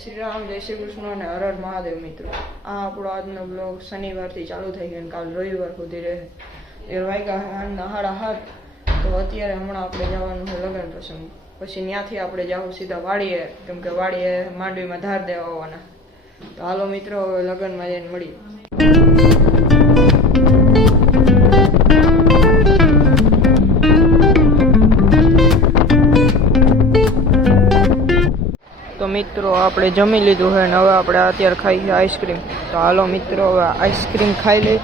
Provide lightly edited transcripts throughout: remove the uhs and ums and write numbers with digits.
શ્રી રામ, જય શ્રી કૃષ્ણ અને હર હર મહાદેવ મિત્રો। આ આપણો આજનો બ્લોગ શનિવારથી ચાલુ થઈ ગયો અને કાલ રવિવાર સુધી રહે। એ વાગ્યા હાલના 7:30। તો અત્યારે હમણાં આપણે જવાનું છે લગ્ન પ્રસંગ, પછી ત્યાંથી આપણે જાવ સીધા વાડીએ, કેમ કે વાડીએ માંડવીમાં ધાર દેવા આવવાના। તો હાલો મિત્રો, હવે લગ્નમાં જઈને મળીએ। તો મિત્રો આપણે જમી લીધું છે અને હવે આપણે અત્યારે ખાઈ છે આઈસ્ક્રીમ। તો હાલો મિત્રો, હવે આઈસ્ક્રીમ ખાઈ લઈ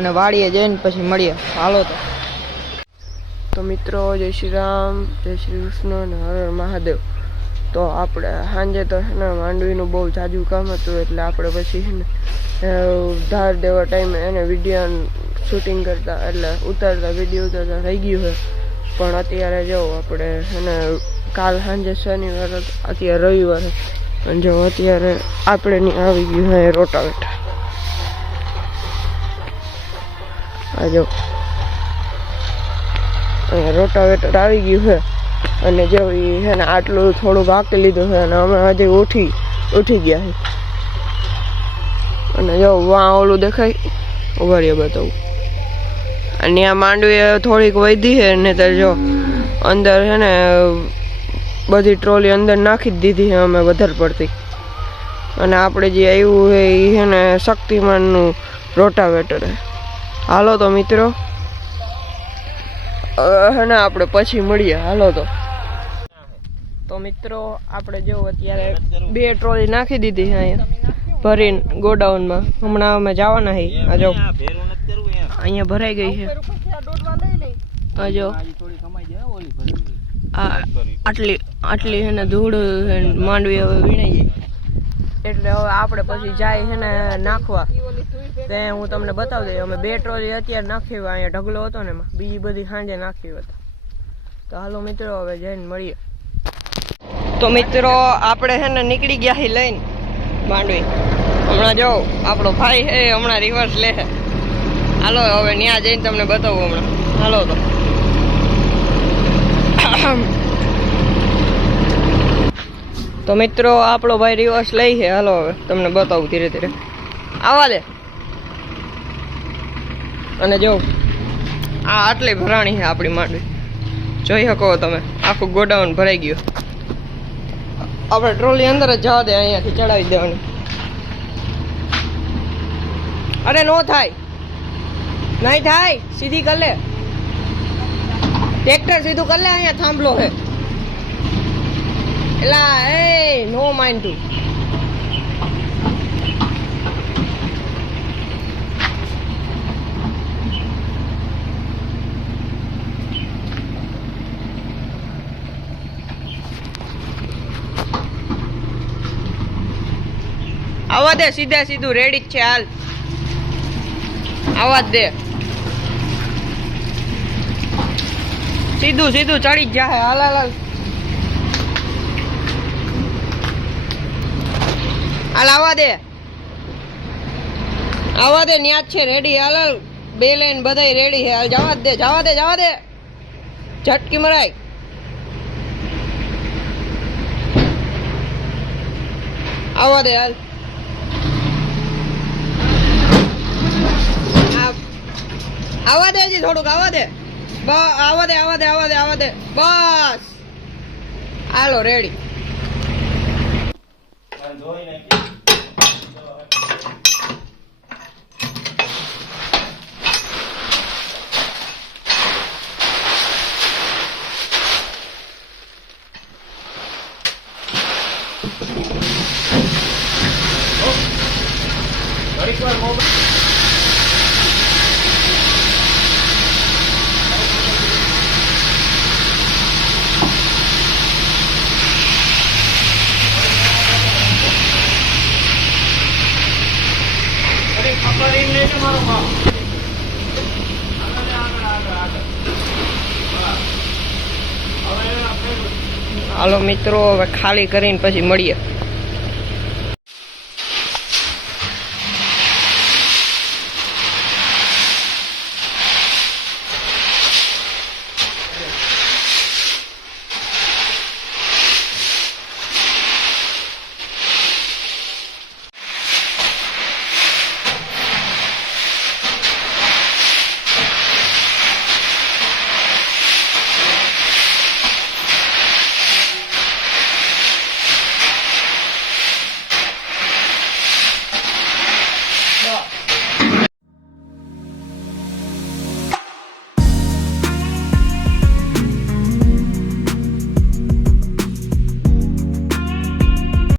અને વાડીએ જઈને પછી મળીએ। હાલો તો મિત્રો, જય શ્રી રામ, જય શ્રી કૃષ્ણ અને હર હર મહાદેવ। તો આપણે સાંજે તો છે ને માંડવીનું બહુ જાજુ કામ હતું, એટલે આપણે પછી છે ને ધાર દેવા ટાઈમે એને વિડીયો શૂટિંગ કરતા એટલે ઉતારતા વિડીયો ઉતારતા રહી ગયું છે। પણ અત્યારે જો આપણે છે ને કાલ સાંજે શનિવાર, અત્યારે રવિવાર, અને જો અત્યારે આપણે નહીં આવી ગયું હે રોટાવેટર। આ જો અહીંયા રોટાવેટર આવી ગયું છે, અને જો એ છે ને આટલું થોડુંક હાંકી લીધું છે અને અમે હજી ઉઠી ગયા છે। અને જો વાં ઓલું દેખાય, ઉભારીએ બતાવું, અને આ માંડવી થોડીક વધી છે ને તો જો અંદર છે ને બધી ટ્રોલી અંદર નાખી જ દીધી છે અમે વધારે પડતી। અને આપણે જે આવ્યું છે એ છે ને શક્તિમાનનું રોટાવેટર છે। હાલો તો મિત્રો, હે ને આપણે પછી મળીએ। હાલો તો મિત્રો, આપણે જો અત્યારે 2 ટ્રોલી નાખી દીધી છે અહીંયા ભરીને ગોડાઉનમાં। હમણાં અમે જવાના છે। આ જો અહીંયા ભરાઈ ગઈ છે। આ જો આટલી છે ને ધૂળ માંડવી હવે વીણાઈ જાય, એટલે હવે આપણે પછી જાય છે ને નાખવા। તે હું તમને બતાવી દઈ, અમે 2 ટ્રોલી અત્યારે નાખી, અહીંયા ઢગલો હતો ને એમાં, બીજી બધી સાંજે નાખી હતા। તો હાલો મિત્રો, હવે જઈને મળીએ। તો મિત્રો, આપણે છે ને નીકળી ગયા છે લઈને માંડવી। હમણાં જો આપણો ભાઈ છે, હમણાં રિવર્સ લે છે। હાલો હવે ત્યાં જઈને તમને બતાવું હમણાં। હાલો તો મિત્રો, આપણો ભાઈ રિવર્સ લઈ છે। હાલો હવે તમને બતાવું ધીરે ધીરે, આવા દે। અને જો આ આટલી ભરાણી છે આપણી માંડવી, જોઈ શકો તમે, આખું ગોડાઉન ભરાઈ ગયું। આપણે ટ્રોલી અંદર જ જવા દે, અહીંયાથી ચડાવી દેવાની। અરે નો થાય, નહીં થાય, સીધી કર લે, ટ્રેક્ટર સીધું કર લે, અહીંયા થાંભલો છે। એલા એ નો માઇન્ડ તું, આવા દે, સીધા સીધું રેડી જ છે। હાલ આવા જ દે, સીધું સીધું ચડી જ જાય। હાલ હાલ હાલ હાલ, આવા દે, આવા દે, ન્યા જ છે રેડી। હાલ હાલ, 2 લાઈન બધાય રેડી છે। હાલ જવા દે, જવા દે, જવા દે, ઝટકી મરાય। આવા દે, હાલ આવા દે, હજી થોડુંક આવા દે, આવા દે, આવા દે, આવા દે, આવા દે, બસ હાલો રેડી। હાલો મિત્રો, હવે ખાલી કરીને પછી મળીએ।